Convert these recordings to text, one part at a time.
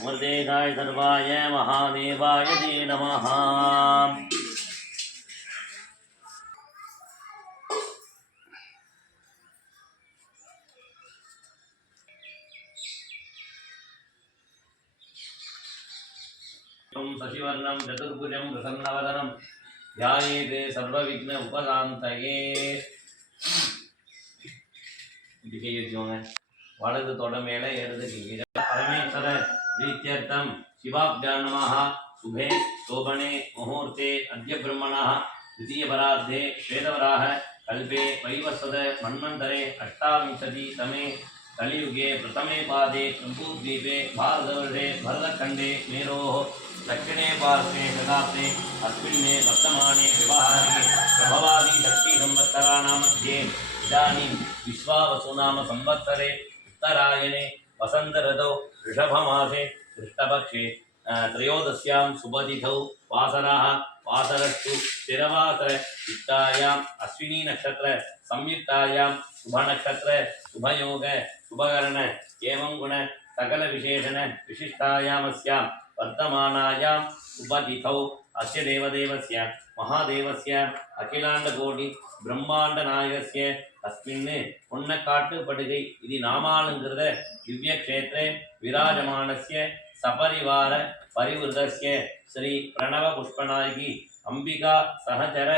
मूर्तेधाय सर्वाय महादेवाय ते नमः ॐ शशिवर्णं चतुर्भुजं प्रसन्नवदनं ध्यायेते सर्वविघ्न उपशान्तये இப்படி கை வச்சுக்கோங்க வலது தொட மேல இடது கீழே பரமேஸ்வர प्रीत्यर्थं शिवाभ्यां नमः। शुभे शोभने मुहूर्ते अद्य ब्रह्मणः द्वितीयपरार्धे श्वेतवराह। कल्पे वैवस्वत मन्वन्तरे अष्टाविंशतितमे कलियुगे प्रथमे पादे शम्भुद्वीपे भारतवर्षे भरतखण्डे मेरोः। दक्षिणे पार्श्वे शताब्दे अस्मिन्ने वर्तमाने व्यवहारे प्रभवादिशक्तिसंवत्सराणां मध्ये इदानीं विश्वावसुनाम संवत्सरे उत्तरायणे वसन्तऋतौ ऋषभमासे कृष्णपक्षे त्रयोदश्यां शुभतिथौ वासरः, वासरस्तु स्थिरवासर अश्विनी नक्षत्र, संयुक्तायां शुभनक्षत्र शुभयोग, शुभकरण, एवं गुण, सकलविशेषण विशिष्टायामस्यां वर्तमानायां शुभतिथौ अस्य देवदेवस्य महादेवस्य अखिलाण्डकोटि ब्रह्माण्डनायकस्य अस्मिन् पुण्यकाट्टुपडुगै इति नामालङ्कृत दिव्यक्षेत्रे विराजमानस्य सपरिवार परिवृतस्य श्री प्रणवपुष्पनायकि अम्बिका सहचर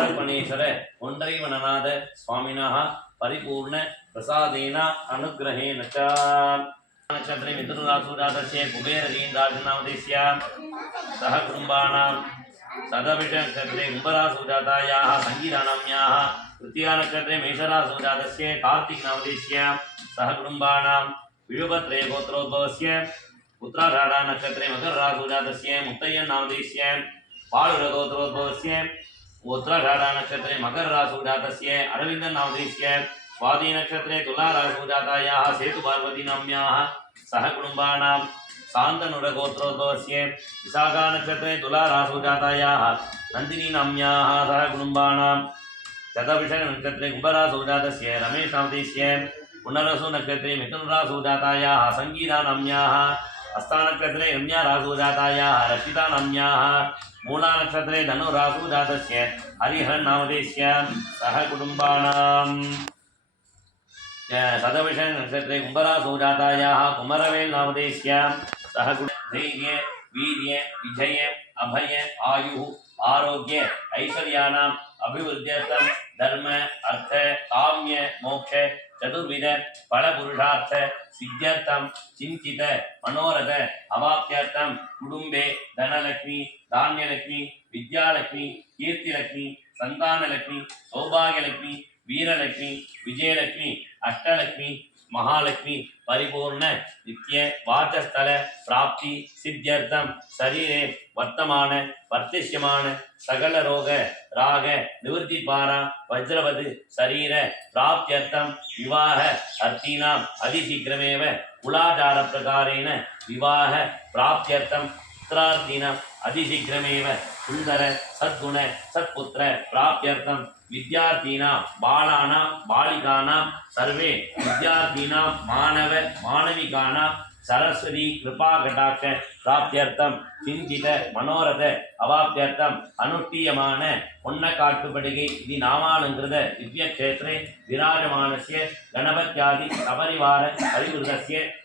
आरपणेश्वर कोण्ड्रैवननाथ स्वामिनः परिपूर्ण प्रसादेन நட்சத்திரே மிதுனராசூராதசே குபேரதீந்தார்ஜுனாமதிஸ்ய சக குடும்பானாம் சதபிஷ நட்சத்திரே கும்பராசூஜாதாயாக சங்கீதானாம்யாக तृतीया नक्षत्रे मेषरासुजातस्य कार्तिकनामदेश्य सह कुटुम्बाणां विषुपत्रय गोत्रोद्भवस्य उत्तराषाढा नक्षत्रे मकररासुजातस्य मुक्तय्यन्नामदेश्य, पाळुरगोत्रोद्भवस्य उत्तराषाढा नक्षत्रे अरविंद अरविन्दन्नामदेश्य स्वादी नक्षत्रे तुला राशि जाता यहाँ सेतु पार्वती नाम्याः, सह कुटुम्बाणां शान्तनुरगोत्रोद्भवस्य विशाखा नक्षत्रे तुला राशि जातायाः नन्दिनी नाम्याः, सह कुटुम्बाणां शतभिषण नक्षत्रे कुम्भरासौ जातस्य रमेश नामदेश्य पुनरसु नक्षत्रे मिथुनरासौ जातायाः सङ्गीता नाम्याः हस्तानक्षत्रे रम्या रासु जातायाः रक्षिता नाम्याः मूलानक्षत्रे धनुरासु जातस्य हरिहरन्नामदेश्य सह कुटुम्बाणाम्। சதவிஷ நட்சத்திரே கும்பராசூஜாதாயாக குமரவேல் நாமதேசியாம் சக தைரிய வீரிய விஜய அபய ஆயு ஆரோக்கிய ஐஸ்வர்யானாம் அபிவிருத்தியர்த்தம் தர்ம அர்த்த காமிய மோட்ச சதுர்வித பல புருஷார்த்த சித்தியர்த்தம் சிந்தித மனோரத அவாப்தியர்த்தம் குடும்பே தனலட்சுமி தானியலட்சுமி வித்யாலட்சுமி கீர்த்திலட்சுமி சந்தானலட்சுமி சௌபாகியலட்சுமி வீரலட்சுமி விஜயலட்சுமி அஷ்டலட்சுமி மகாலட்சுமி பரிபூர்ண நித்திய வாசஸ்தல பிராப்தி சித்தியர்த்தம் சரீரே வர்த்தமான வர்த்திஷ்யமான சகல ரோக ராக நிவர்த்தி பாரா வஜ்ரவது சரீர பிராப்தியர்த்தம் விவாக அர்த்தீனாம் அதிசீக்கிரமேவ குலாச்சார பிரகாரேன விவாக பிராப்தியர்த்தம் புத்திரார்த்தின அதிசீக்கிரமேவ சுந்தர சத்குண சத்புத்திர பிராப்தியர்த்தம் வித்யார்த்தீனாம் பாலானாம் பாலிகானாம் சர்வே வித்யார்த்தீனாம் மாணவ மாணவிகானாம் சரஸ்வதி கிருபா கடாக்க பிராப்தியர்த்தம் சிந்தித மனோரத அவாப்தியர்த்தம் அனுட்டியமான பொன்ன காட்டுப்படுகை இது நாமானுங்கிருத திவ்ய விராஜமானசிய கணபத்யாதி சபரிவார பரிவருகசிய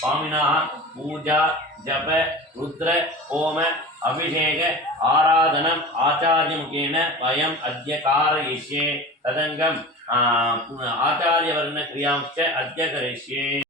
स्वामिनः, पूजा, जप, रुद्र, होम, अभिषेक आराधनम् आचार्यमुखेन वयम् अद्य कारयिष्ये। तदङ्गम् आचार्यवर्णक्रियांश्च अद्य करिष्ये।